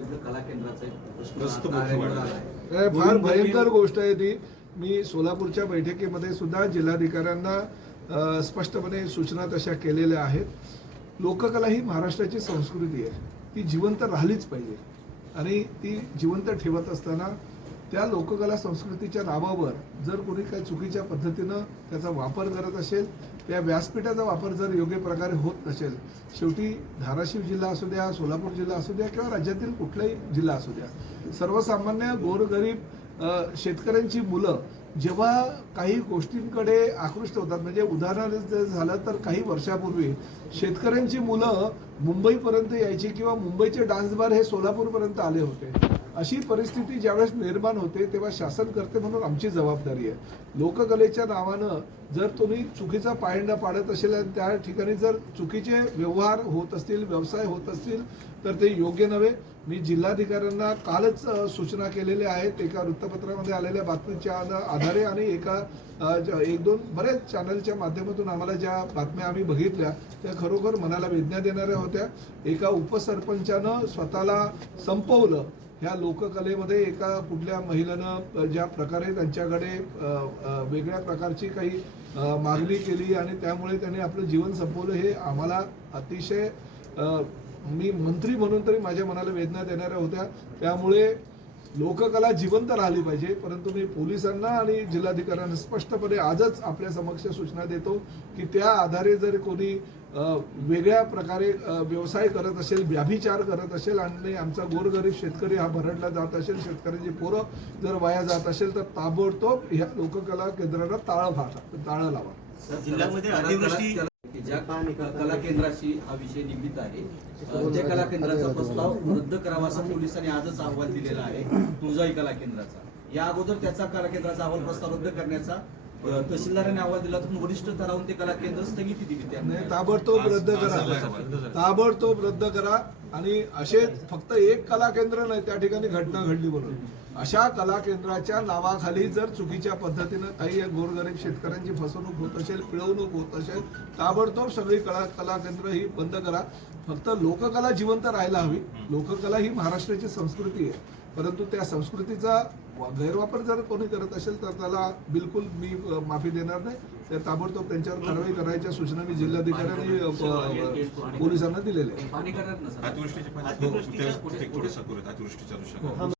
कला केंद्राचा फार भयंकर गोष्ट आहे ती. मी सोलापूरच्या बैठकीमध्ये सुद्धा जिल्हाधिकाऱ्यांना स्पष्टपणे सूचना तशा केलेल्या आहेत. लोककला ही महाराष्ट्राची संस्कृती आहे. ती जिवंत राहिलीच पाहिजे. आणि ती जिवंत ठेवत असताना त्या लोककला संस्कृतीच्या नावावर जर कोणी काही चुकीच्या पद्धतीनं त्याचा वापर करत असेल त्या व्यासपीठाचा वापर जर योग्य प्रकारे होत नसेल शेवटी धाराशिव जिल्हा असू द्या सोलापूर जिल्हा असू द्या किंवा राज्यातील कुठलाही जिल्हा असू द्या सर्वसामान्य गोरगरीब शेतकऱ्यांची मुलं जेव्हा काही गोष्टींकडे आकृष्ट होतात म्हणजे उदाहरण जर झालं तर काही वर्षापूर्वी शेतकऱ्यांची मुलं मुंबईपर्यंत यायची किंवा मुंबईचे डान्स बार हे सोलापूरपर्यंत आले होते. अशी परिस्थिती ज्यावेळेस निर्माण होते तेव्हा शासन करते म्हणून आमची जबाबदारी आहे. लोककलेच्या नावानं जर तुम्ही चुकीचा पायंडा पाडत असेल आणि त्या ठिकाणी जर चुकीचे व्यवहार होत असतील व्यवसाय होत असतील तर ते योग्य नव्हे. मी जिल्हाधिकाऱ्यांना कालच सूचना केलेल्या आहेत. एका वृत्तपत्रामध्ये आलेल्या बातमीच्या आधारे आणि एका एक दोन बरेच चॅनलच्या माध्यमातून आम्हाला ज्या बातम्या आम्ही बघितल्या त्या खरोखर मनाला वेदना देणाऱ्या होत्या. एका उपसरपंचानं स्वतःला संपवलं. ह्या लोककलेमध्ये एका कुठल्या महिलेनं ज्या प्रकारे त्यांच्याकडे वेगळ्या प्रकारची काही मागणी केली आणि त्यामुळे त्यांनी आपलं जीवन संपवलं हे आम्हाला अतिशय मी मंत्री म्हणून तरी माझ्या मनाला वेदना देणाऱ्या होत्या. त्यामुळे लोककला जिवंत राहिली पाहिजे परंतु मी पोलिसांना आणि जिल्हाधिकाऱ्यांना स्पष्टपणे आजच आपल्या समक्ष सूचना देतो की त्या आधारे जर कोणी वेगळ्या प्रकारे व्यवसाय करत असेल व्याभिचार करत असेल आणि आमचा गोरगरीब शेतकरी हा भरडला जात असेल शेतकऱ्यांची पोरं जर वाया जात असेल तर ताबडतोब ह्या लोककला केंद्राला ताळं फाटा ताळं लावा. जिल्ह्यामध्ये कला- अतिवृष्टी- ज्या कला केंद्राशी हा विषय निमित्त आहे त्या कला केंद्राचा प्रस्ताव रद्द करावा असा पोलिसांनी आजच अहवाल दिलेला आहे तुळजाई कला केंद्राचा. या अगोदर त्याचा कला केंद्राचा अहवाल प्रस्ताव रद्द करण्याचा तहसीलदारांनी अहवाल दिला तर वरिष्ठ स्तरावरून ते कला केंद्र स्थगिती दिली त्यांनी. ताबडतोब रद्द करा. ताबडतोब रद्द करा. आणि असे फक्त एक कला केंद्र नाही त्या ठिकाणी घटना घडली म्हणून. अशा कला केंद्राच्या नावाखाली जर चुकीच्या पद्धतीनं काही गोरगरीब शेतकऱ्यांची फसवणूक होत असेल पिळवणूक होत असेल ताबडतोब सगळी कला कला केंद्र ही बंद करा. फक्त लोककला जिवंत राहायला हवी. लोककला ही महाराष्ट्राची संस्कृती आहे. परंतु त्या संस्कृतीचा गैरवापर जर कोणी करत असेल तर त्याला बिलकुल मी माफी देणार नाही. त्या ताबडतोब त्यांच्यावर कारवाई करायच्या सूचना मी जिल्हाधिकाऱ्यांनी पोलिसांना दिलेल्या आहेत. अतिवृष्टीच्या ते- ते थोडंसं करूयात अतिवृष्टीच्या अनुषंगाने.